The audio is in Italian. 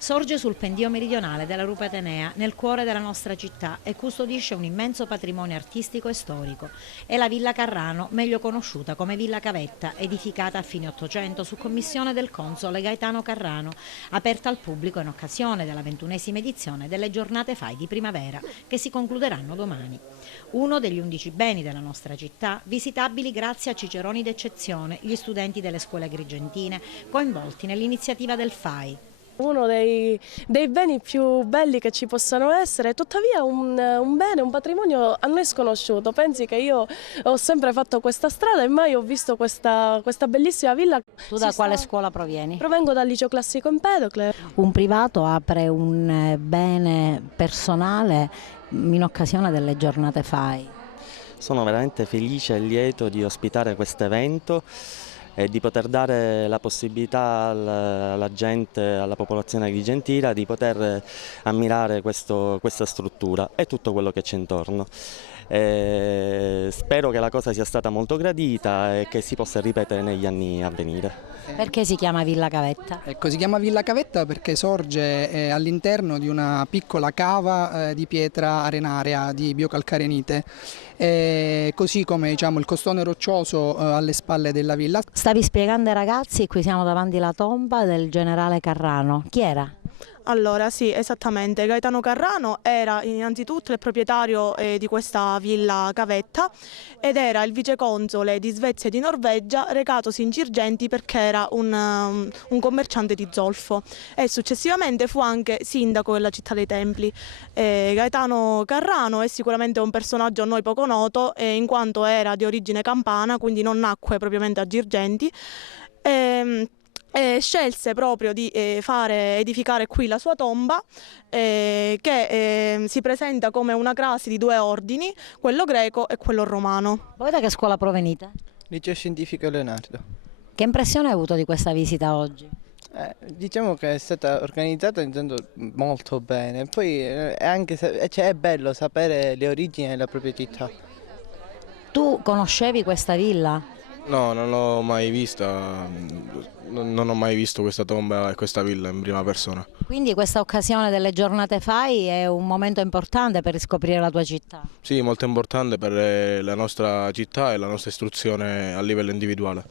Sorge sul pendio meridionale della Rupe Atenea, nel cuore della nostra città, e custodisce un immenso patrimonio artistico e storico. È la Villa Carrano, meglio conosciuta come Villa Cavetta, edificata a fine Ottocento su commissione del console Gaetano Carrano, aperta al pubblico in occasione della 21ª edizione delle Giornate FAI di primavera, che si concluderanno domani. Uno degli 11 beni della nostra città, visitabili grazie a ciceroni d'eccezione, gli studenti delle scuole agrigentine, coinvolti nell'iniziativa del FAI. Uno dei beni più belli che ci possano essere, tuttavia un bene, un patrimonio a noi sconosciuto. Pensi che io ho sempre fatto questa strada e mai ho visto questa bellissima villa. Tu da quale scuola provieni? Provengo dal liceo classico Empedocle. Un privato apre un bene personale in occasione delle giornate FAI. Sono veramente felice e lieto di ospitare questo evento e di poter dare la possibilità alla gente, alla popolazione agrigentina di poter ammirare questa struttura e tutto quello che c'è intorno. Spero che la cosa sia stata molto gradita e che si possa ripetere negli anni a venire. Perché si chiama Villa Cavetta? Ecco, si chiama Villa Cavetta perché sorge all'interno di una piccola cava di pietra arenaria di biocalcarenite, così come diciamo, il costone roccioso alle spalle della villa. Stavi spiegando ai ragazzi, qui siamo davanti alla tomba del generale Carrano. Chi era? Allora sì, esattamente, Gaetano Carrano era innanzitutto il proprietario di questa villa Cavetta ed era il viceconsole di Svezia e di Norvegia recatosi in Girgenti perché era un commerciante di zolfo e successivamente fu anche sindaco della città dei Templi. Gaetano Carrano è sicuramente un personaggio a noi poco noto in quanto era di origine campana, quindi non nacque propriamente a Girgenti. Scelse proprio di edificare qui la sua tomba che si presenta come una crasi di due ordini, quello greco e quello romano. Voi da che scuola provenite? Liceo Scientifico Leonardo. Che impressione hai avuto di questa visita oggi? Diciamo che è stata organizzata intanto molto bene, poi è bello sapere le origini della propria città. Tu conoscevi questa villa? No, non l'ho mai vista, non ho mai visto questa tomba e questa villa in prima persona. Quindi questa occasione delle giornate FAI è un momento importante per riscoprire la tua città? Sì, molto importante per la nostra città e la nostra istruzione a livello individuale.